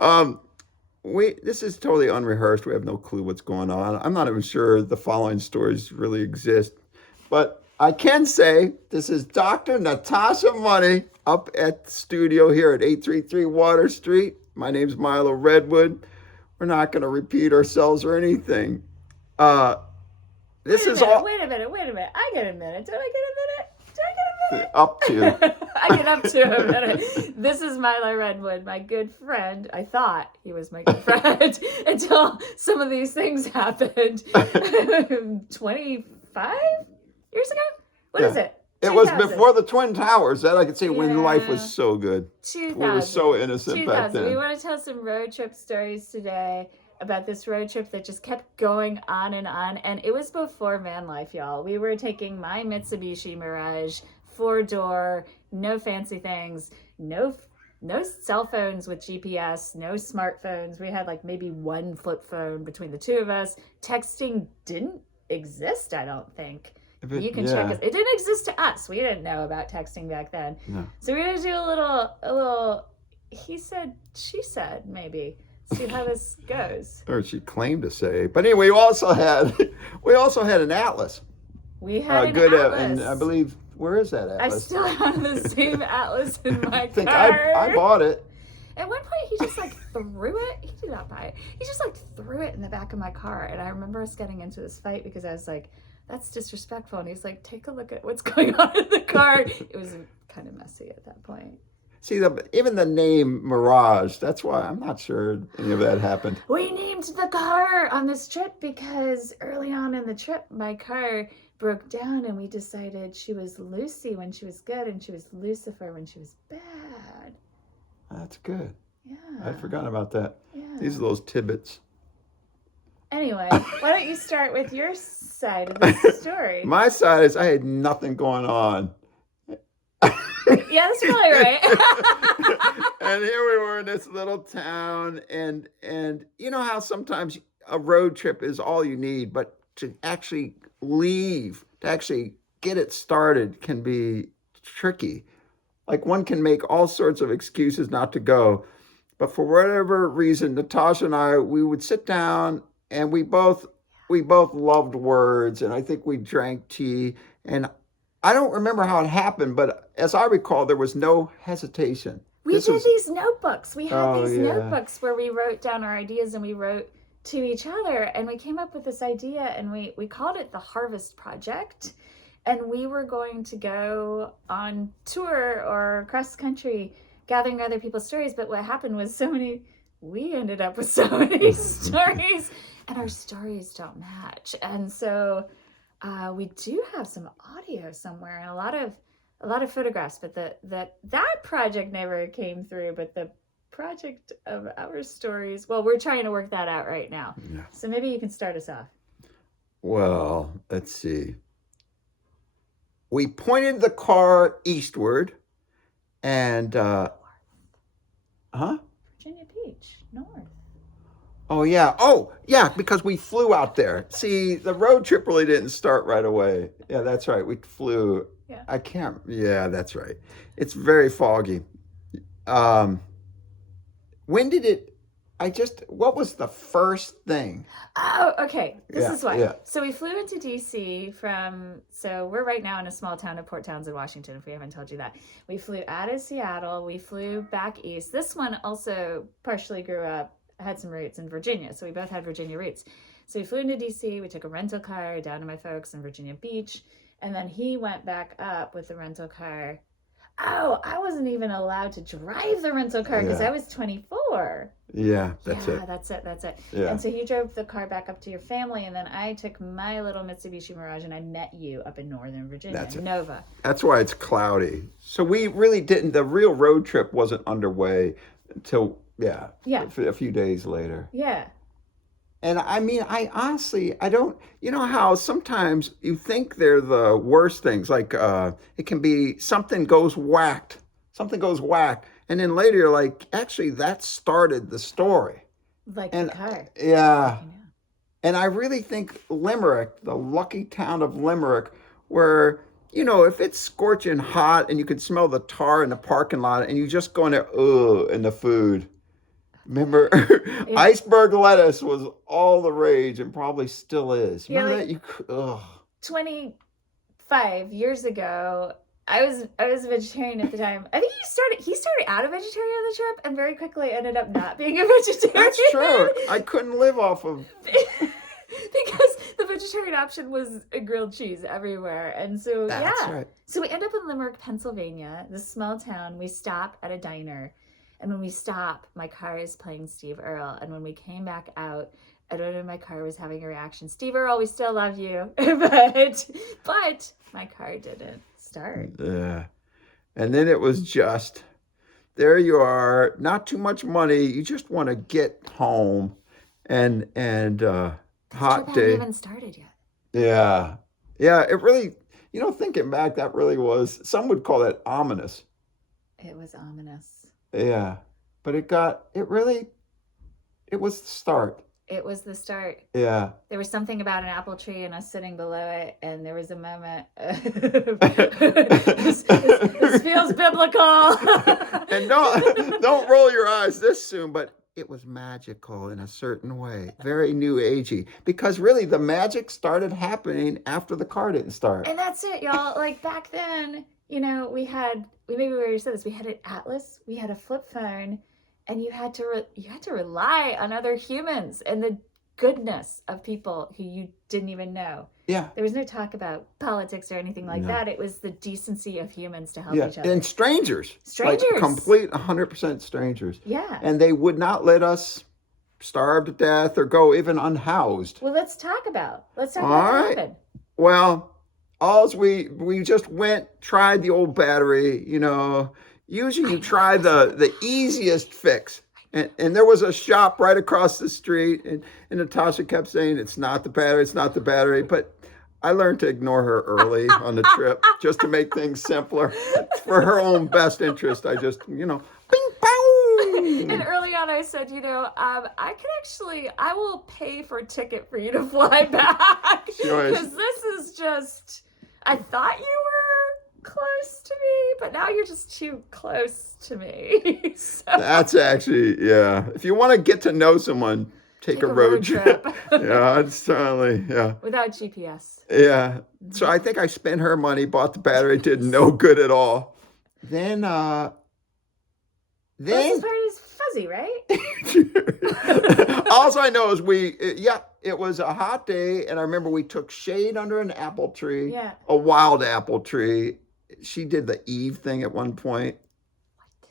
um, this is totally unrehearsed. We have no clue what's going on. I'm not even sure the following stories really exist, but I can say this is Dr. Natasha Money up at the studio here at 833 Water Street. My name's Milo Redwood. We're not going to repeat ourselves or anything. Uh, this Wait a is minute, all wait a minute, wait a minute. I get a minute. Do I get a minute? Do I get up to. a minute? I get up to a minute. This is Milo Redwood, my good friend. I thought he was my good friend until some of these things happened 25 years ago? What is Yeah. it? It was 2000. before the Twin Towers. That I could say when life was Yeah. so good. 2000. We were so innocent back 2000. We then. want to tell some road trip stories today about this road trip that just kept going on. And it was before van life, y'all. We were taking my Mitsubishi Mirage, 4-door, no fancy things, no cell phones with GPS, no smartphones. We had like maybe one flip phone between the two of us. Texting didn't exist, I don't think. You can check us. It didn't exist to us. We didn't know about texting back then. No. So we're gonna do a little he said, she said, maybe. See how this goes. Or she claimed to say. But anyway, we also had an atlas. We had an good atlas. And I believe, where is that I atlas? still have the same atlas in my I think car. I bought it. At one point, he just like threw it. He did not buy it. He just like threw it in the back of my car. And I remember us getting into this fight because I was like, that's disrespectful. And he's like, take a look at what's going on in the car. It was kind of messy at that point. See, even the name Mirage, that's why I'm not sure any of that happened. We named the car on this trip because early on in the trip, my car broke down and we decided she was Lucy when she was good and she was Lucifer when she was bad. That's good. Yeah. I'd forgotten about that. Yeah. These are those tidbits. Anyway, why don't you start with your side of the story? My side is I had nothing going on. Yeah, that's probably right. And here we were in this little town, and you know how sometimes a road trip is all you need, but to actually leave, to actually get it started can be tricky. Like one can make all sorts of excuses not to go. But for whatever reason, Natasha and I, we would sit down and we both loved words, and I think we drank tea. And I don't remember how it happened, but as I recall, there was no hesitation. We did these notebooks. We had these yeah. notebooks where we wrote down our ideas and we wrote to each other. And we came up with this idea and we called it the Harvest Project. And we were going to go on tour or across the country gathering other people's stories. But what happened was we ended up with so many stories and our stories don't match. And so we do have some audio somewhere and a lot of photographs, but that project never came through. But the project of our stories, well, we're trying to work that out right now. Yeah. So maybe you can start us off. Well, let's see. We pointed the car eastward, and Virginia Beach, north. Oh yeah, because we flew out there. See, the road trip really didn't start right away. Yeah, that's right. We flew. Yeah. Yeah, that's right. It's very foggy. When did it? What was the first thing? Oh, okay. This is why. Yeah. So we flew into DC so we're right now in a small town of Port Townsend, Washington, if we haven't told you that. We flew out of Seattle. We flew back east. This one also partially grew up, had some roots in Virginia. So we both had Virginia roots. So we flew into DC. We took a rental car down to my folks in Virginia Beach. And then he went back up with the rental car. Oh, I wasn't even allowed to drive the rental car because I was 24. Yeah, that's it. Yeah. And so he drove the car back up to your family, and then I took my little Mitsubishi Mirage, and I met you up in Northern Virginia, Nova. That's why it's cloudy. So we really didn't, the real road trip wasn't underway until, a few days later. Yeah. And I mean, I honestly, I don't, you know how sometimes you think they're the worst things, like it can be something goes whacked, and then later you're like, actually, that started the story. Like the car. Yeah. And I really think Limerick, the lucky town of Limerick, where, you know, if it's scorching hot and you can smell the tar in the parking lot and you just go in there, in the food. Remember, Yeah. iceberg lettuce was all the rage and probably still is. Yeah, Remember like that? 25 years ago, I was a vegetarian at the time. I think he started out a vegetarian on the trip and very quickly ended up not being a vegetarian. That's true. I couldn't live off of. Because the vegetarian option was a grilled cheese everywhere. And so That's yeah. right. So we end up in Limerick, Pennsylvania, this small town. We stop at a diner. And when we stop, my car is playing Steve Earle. And when we came back out, everyone in my car was having a reaction. Steve Earle, we still love you. but my car didn't start. Yeah. And then it was just, there you are, not too much money. You just want to get home and hot Trip day. hadn't even started yet. Yeah. Yeah, it really, thinking back, that really was, some would call that ominous. It was ominous. Yeah. But it was the start. It was the start. Yeah. There was something about an apple tree and us sitting below it, and there was a moment of, this feels biblical. And don't roll your eyes this soon, but it was magical in a certain way, very new agey, because really the magic started happening after the car didn't start. And that's it, y'all. Like back then, we maybe we already said this. We had an atlas, we had a flip phone, and you had to rely on other humans and the goodness of people who you didn't even know. Yeah. There was no talk about politics or anything like that. It was the decency of humans to help each other. And strangers. Strangers. Like complete 100% strangers. Yeah. And they would not let us starve to death or go even unhoused. Well, let's talk about what right. happened. Well, we just tried the old battery, Usually you try the easiest fix. And there was a shop right across the street, and Natasha kept saying, it's not the battery. But I learned to ignore her early on the trip just to make things simpler. For her own best interest, I just, bing, bong. And early on I said, I will pay for a ticket for you to fly back. Because this is just, I thought you were close to me, but now you're just too close to me. So. That's actually, yeah. If you want to get to know someone, take a road trip. Yeah, it's totally, yeah. Without GPS. Yeah. So I think I spent her money, bought the battery, did no good at all. Then this part is fuzzy, right? All I know is it was a hot day, and I remember we took shade under an apple tree, a wild apple tree. She did the Eve thing at one point. What?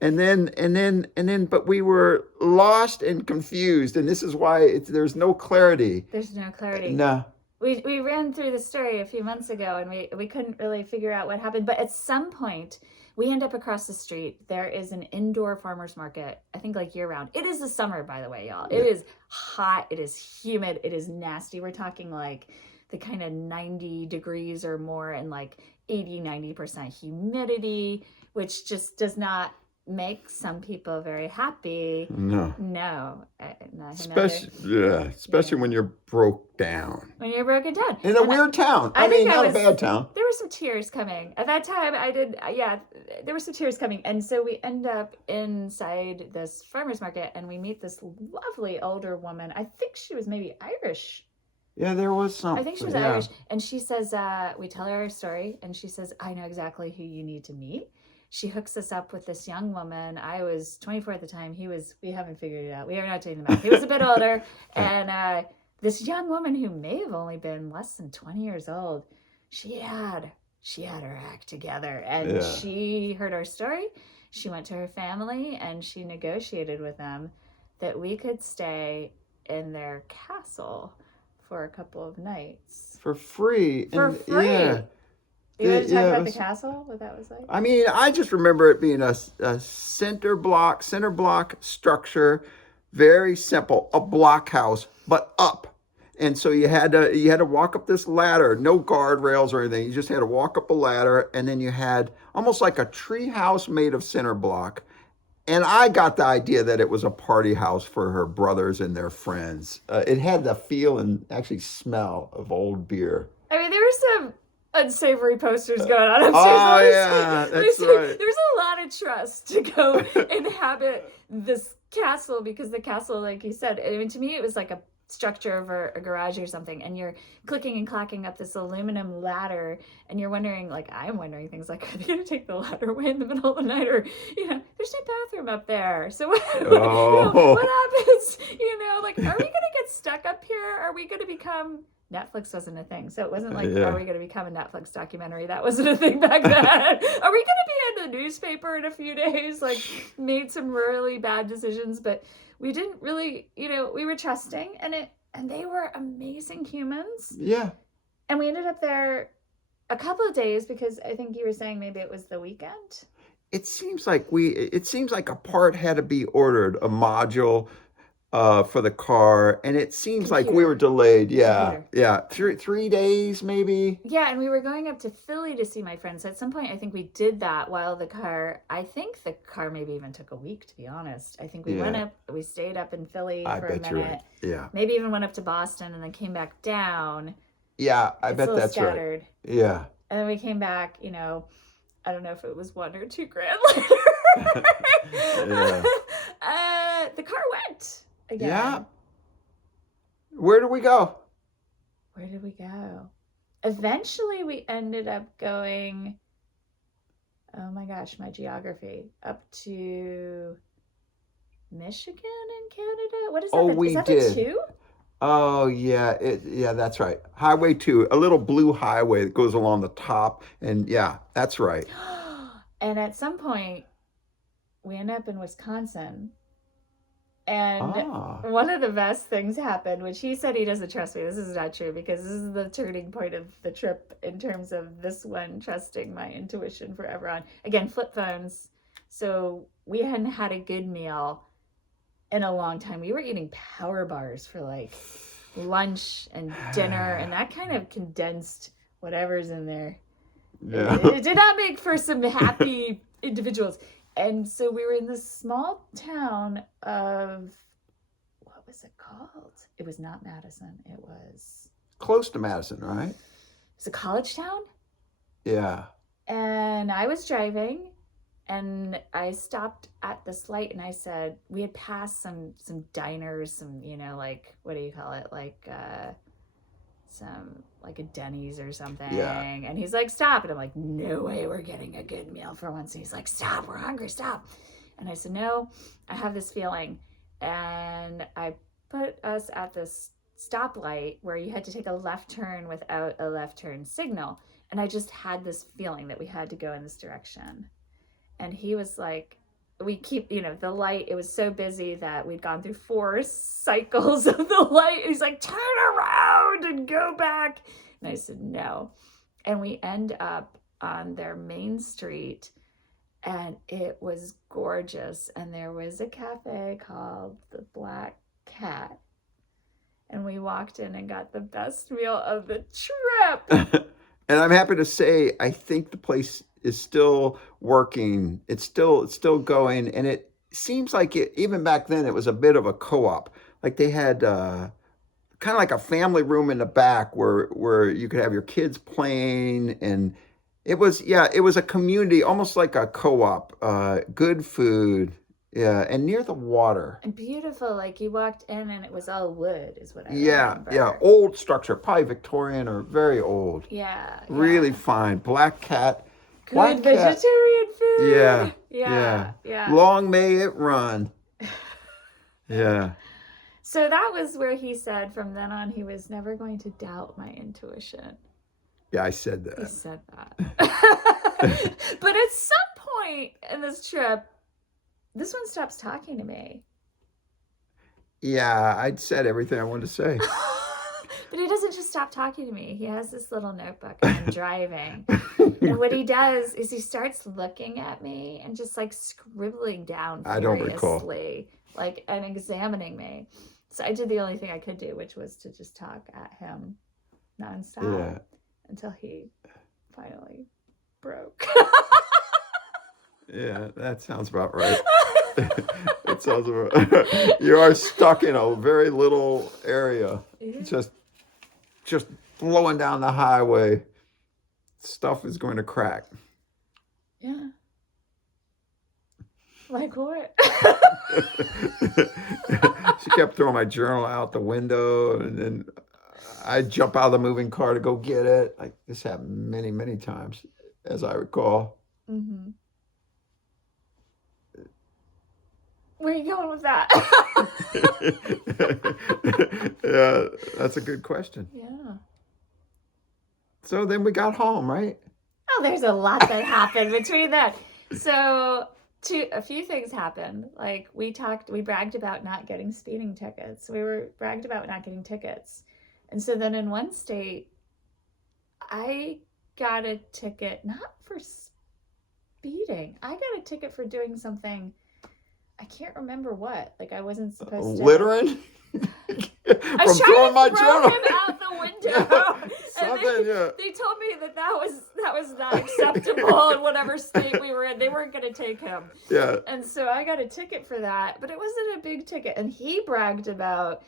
And then, but we were lost and confused, and this is why there's no clarity. There's no clarity. No. We ran through the story a few months ago, and we couldn't really figure out what happened. But at some point, we end up across the street. There is an indoor farmer's market, I think like year round. It is the summer, by the way, y'all. Yeah. It is hot. It is humid. It is nasty. We're talking like the kind of 90 degrees or more and like 80-90% humidity, which just does not make some people very happy. No. Especially when you're broke down. When you're broken down. In a weird town. I mean, not a bad town. There were some tears coming. At that time, there were some tears coming. And so we end up inside this farmer's market, and we meet this lovely older woman. I think she was maybe Irish. Yeah, there was something. I think she was Irish. And she says, we tell her our story, and she says, I know exactly who you need to meet. She hooks us up with this young woman. I was 24 at the time. We haven't figured it out. We are not doing the math. He was a bit older. And this young woman who may have only been less than 20 years old, she had her act together. And she heard our story. She went to her family, and she negotiated with them that we could stay in their castle for a couple of nights. For free. For free. Yeah. You want to talk about the castle? What that was like? I mean, I just remember it being a center block structure, very simple, a block house, but up. And so you had to walk up this ladder, no guardrails or anything. You just had to walk up a ladder, and then you had almost like a tree house made of center block. And I got the idea that it was a party house for her brothers and their friends. It had the feel and actually smell of old beer. I mean, there were some unsavory posters going on upstairs. Oh, yeah, that's right. There's a lot of trust to go inhabit this castle, because the castle, like you said, I mean, to me, it was like a structure of a garage or something, and you're clicking and clacking up this aluminum ladder, and you're wondering, like, I'm wondering things like, are they going to take the ladder away in the middle of the night, or there's no bathroom up there, so what happens, like, are we going to get stuck up here? Are we going to become Netflix wasn't a thing, so it wasn't like, are we going to become a Netflix documentary? That wasn't a thing back then. Are we going to be in the newspaper in a few days? Like, made some really bad decisions, but we didn't really, we were trusting, and they were amazing humans. Yeah. And we ended up there a couple of days, because I think you were saying maybe it was the weekend. It seems like a part had to be ordered, a module for the car, and it seems like we were delayed. Yeah. Three days maybe. Yeah, and we were going up to Philly to see my friends. At some point, I think we did that while I think the car maybe even took a week, to be honest. I think we went up, we stayed up in Philly for a minute. Right. Yeah. Maybe even went up to Boston and then came back down. Yeah, I bet that's scattered. Right. Yeah. And then we came back, I don't know if it was $1,000 or $2,000 later. The car went again. Yeah. Where did we go? Eventually we ended up going, oh my gosh, my geography, up to Michigan in Canada. What is that? We did. The 2? Oh yeah, that's right. Highway 2, a little blue highway that goes along the top, and yeah, that's right. And at some point, we end up in Wisconsin. And one of the best things happened, which he said he doesn't trust me. This is not true, because this is the turning point of the trip in terms of this one trusting my intuition forever on. Again, flip phones. So we hadn't had a good meal in a long time. We were eating power bars for like lunch and dinner, and that kind of condensed whatever's in there. Yeah. It did not make for some happy individuals. And so we were in this small town of, what was it called? It was not Madison. It was close to Madison, right? It's a college town. Yeah. And I was driving, and I stopped at this light, and I said, we had passed some diners, some, like, what do you call it? Like, some, like a Denny's or something. Yeah. And he's like, stop. And I'm like, no way, we're getting a good meal for once. And he's like, stop, we're hungry, stop. And I said, no, I have this feeling. And I put us at this stoplight where you had to take a left turn without a left turn signal. And I just had this feeling that we had to go in this direction. And he was like, we keep, the light, it was so busy that we'd gone through 4 cycles of the light. And he's like, turn around and go back. And I said, no. And we end up on their main street, and it was gorgeous. And there was a cafe called the Black Cat. And we walked in and got the best meal of the trip. And I'm happy to say, I think the place is still working. It's still going, and it seems like even back then it was a bit of a co-op. Like they had kind of like a family room in the back where you could have your kids playing, and it was a community, almost like a co-op. Good food. Yeah, and near the water. And beautiful, like you walked in and it was all wood, is what I remember. Yeah, old structure, probably Victorian or very old. Yeah. Really fine. Black Cat. Good Black vegetarian cat. Food. Yeah. Long may it run. Yeah. So that was where he said from then on he was never going to doubt my intuition. Yeah, I said that. He said that. But at some point in this trip, this one stops talking to me. Yeah, I'd said everything I wanted to say. But he doesn't just stop talking to me. He has this little notebook and I'm driving. And what he does is he starts looking at me and just like scribbling down furiously. I don't recall. Like, and examining me. So I did the only thing I could do, which was to just talk at him nonstop until he finally broke. Yeah, that sounds about right. It sounds about. You are stuck in a very little area, just flowing down the highway. Stuff is going to crack. Yeah. Like what? She kept throwing my journal out the window, and then I'd jump out of the moving car to go get it. Like this happened many, many times, as I recall. Mm-hmm. Where are you going with that? Yeah, that's a good question. Yeah. So then we got home, right? Oh, there's a lot that happened between that. So a few things happened. Like we bragged about not getting speeding tickets. Bragged about not getting tickets. And so then in one state, I got a ticket, not for speeding. I got a ticket for doing something, I can't remember what. Like I wasn't supposed to. Littering? I was trying to throw him out the window. Yeah. They told me that was not acceptable in whatever state we were in. They weren't going to take him. Yeah. And so I got a ticket for that, but it wasn't a big ticket. And he bragged about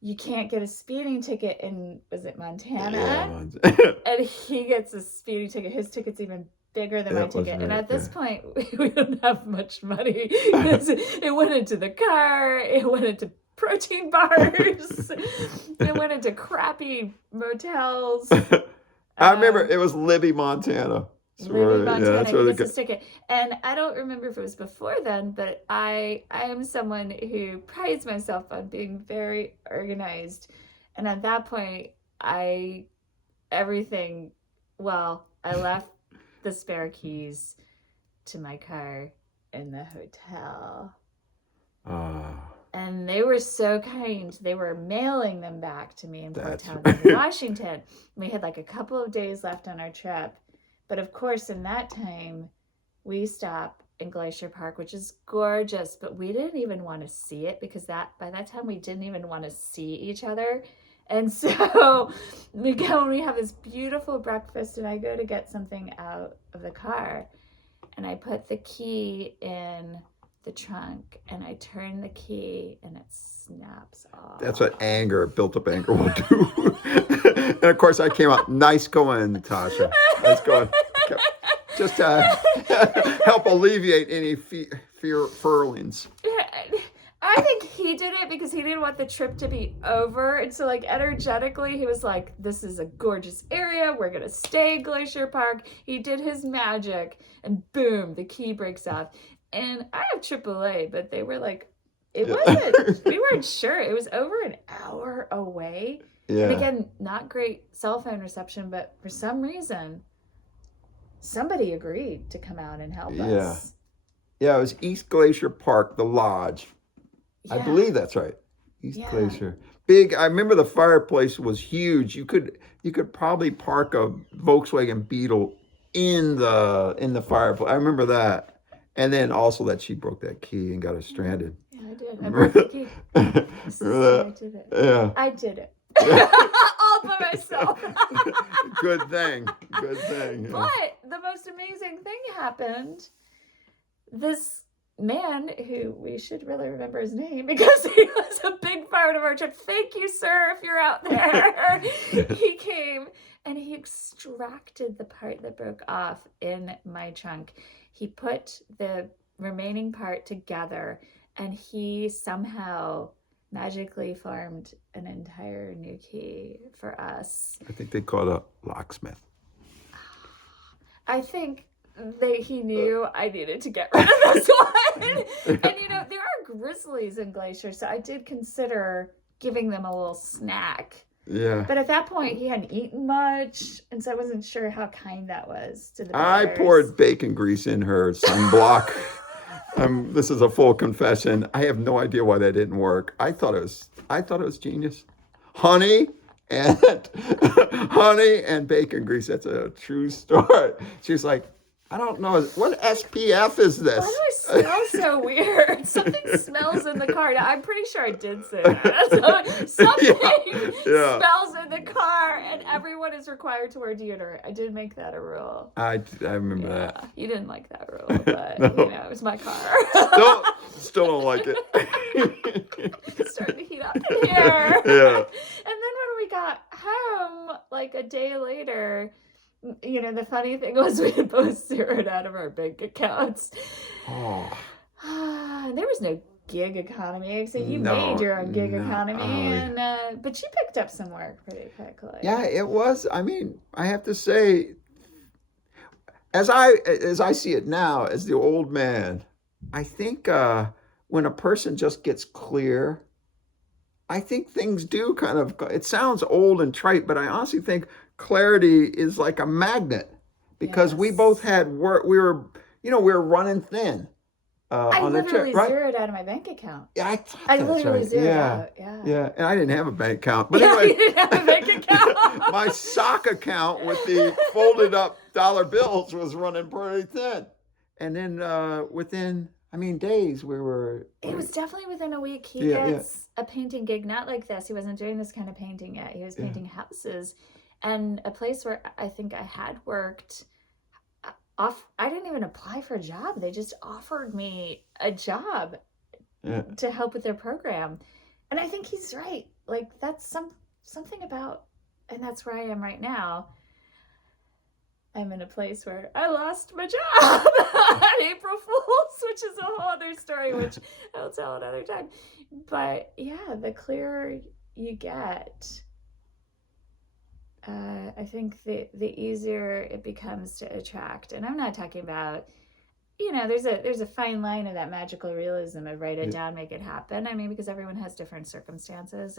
you can't get a speeding ticket in, was it Montana? Yeah. And he gets a speeding ticket. His ticket's even bigger than my ticket. And at this point, we don't have much money. It went into the car. It went into protein bars. It went into crappy motels. I remember it was Libby, Montana. Libby, Montana, he gets his ticket. And I don't remember if it was before then, but I am someone who prides myself on being very organized. And at that point, I left the spare keys to my car in the hotel. And they were so kind. They were mailing them back to me in Port Townsend, Washington. We had like a couple of days left on our trip. But of course, in that time, we stopped in Glacier Park, which is gorgeous. But we didn't even want to see it because by that time, we didn't even want to see each other. And so we go and we have this beautiful breakfast, and I go to get something out of the car. And I put the key in the trunk, and I turn the key, and it snaps off. That's what built up anger will do. And of course, I came out, nice going, Natasha. Nice going. Just to help alleviate any furlings. I think he did it because he didn't want the trip to be over. And so, like, energetically, he was like, this is a gorgeous area. We're going to stay in Glacier Park. He did his magic, and boom, the key breaks off. And I have AAA, but they were like, it wasn't, we weren't sure. It was over an hour away. Yeah. And again, not great cell phone reception, but for some reason, somebody agreed to come out and help us. Yeah, it was East Glacier Park, the lodge. Yeah. I believe that's right. East Glacier. Big. I remember the fireplace was huge. You could probably park a Volkswagen Beetle in the fireplace. I remember that. And then also that she broke that key and got us stranded. Yeah, I did. I broke the key. I did it. Yeah. I did it. All by myself. Good thing. Yeah. But the most amazing thing happened. This man, who we should really remember his name because he was a big part of our trip. Thank you, sir, if you're out there. He came and he extracted the part that broke off in my trunk. He put the remaining part together, and he somehow magically formed an entire new key for us. I think they call it a locksmith. I think he knew I needed to get rid of this one. And there are grizzlies in Glacier, so I did consider giving them a little snack. Yeah. But at that point, he hadn't eaten much, and so I wasn't sure how kind that was to the bears. I poured bacon grease in her sunblock. This is a full confession. I have no idea why that didn't work. I thought it was genius. Honey and bacon grease. That's a true story. She's like, I don't know. What SPF is this? Why do I smell so weird? Something smells in the car. Now, I'm pretty sure I did say that. Something smells in the car, and everyone is required to wear deodorant. I did make that a rule. I remember that. You didn't like that rule, but no. It was my car. Still don't like it. It's starting to heat up in here. Yeah. And then when we got home, like a day later, the funny thing was we had both zeroed out of our bank accounts. Oh. There was no gig economy, except you No, made your own gig no. economy, Oh, yeah. and but you picked up some work pretty quickly. Yeah, it was. I mean, I have to say, as I see it now, as the old man, I think when a person just gets clear, I think things do kind of. It sounds old and trite, but I honestly think clarity is like a magnet because we both Yes. had work. We were running thin I on the trip, literally right? zeroed out of my bank account. Yeah, I thought I that's literally right. zeroed Yeah, out. Yeah. yeah, and I didn't have a bank account, but Yeah, anyway, you didn't have a bank account. my sock account with the folded up dollar bills was running pretty thin, and then within, I mean, days we were. It was definitely within a week. He Yeah, yeah, gets a painting gig, not like this. He wasn't doing this kind of painting yet. He was yeah. painting houses, and a place where I think I had worked. I didn't even apply for a job. They just offered me a job Yeah. to help with their program, and I think he's right. Like that's something about, and that's where I am right now. I'm in a place where I lost my job on April Fool's, which is a whole other story, which I'll tell another time. But yeah, the clearer you get, I think the easier it becomes to attract. And I'm not talking about, there's a fine line of that magical realism of write it down, make it happen. I mean, because everyone has different circumstances,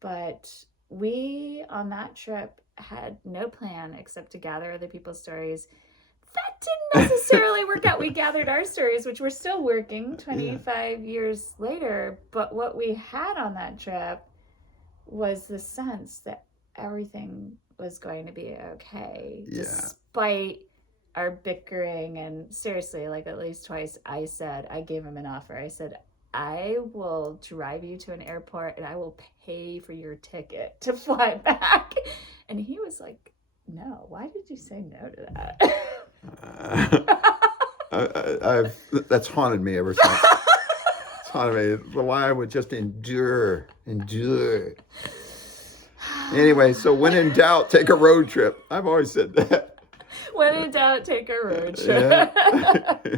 but we on that trip had no plan except to gather other people's stories. That didn't necessarily work out. We gathered our stories, which we're still working 25 years later. But what we had on that trip was the sense that everything was going to be okay, despite our bickering. And seriously, like at least twice I gave him an offer. I said, I will drive you to an airport and I will pay for your ticket to fly back. And he was like, no, why did you say no to that? That's haunted me ever since. It's haunted me. Why I would just endure. Anyway, so when in doubt, take a road trip. I've always said that. When in doubt, take a road trip. Yeah.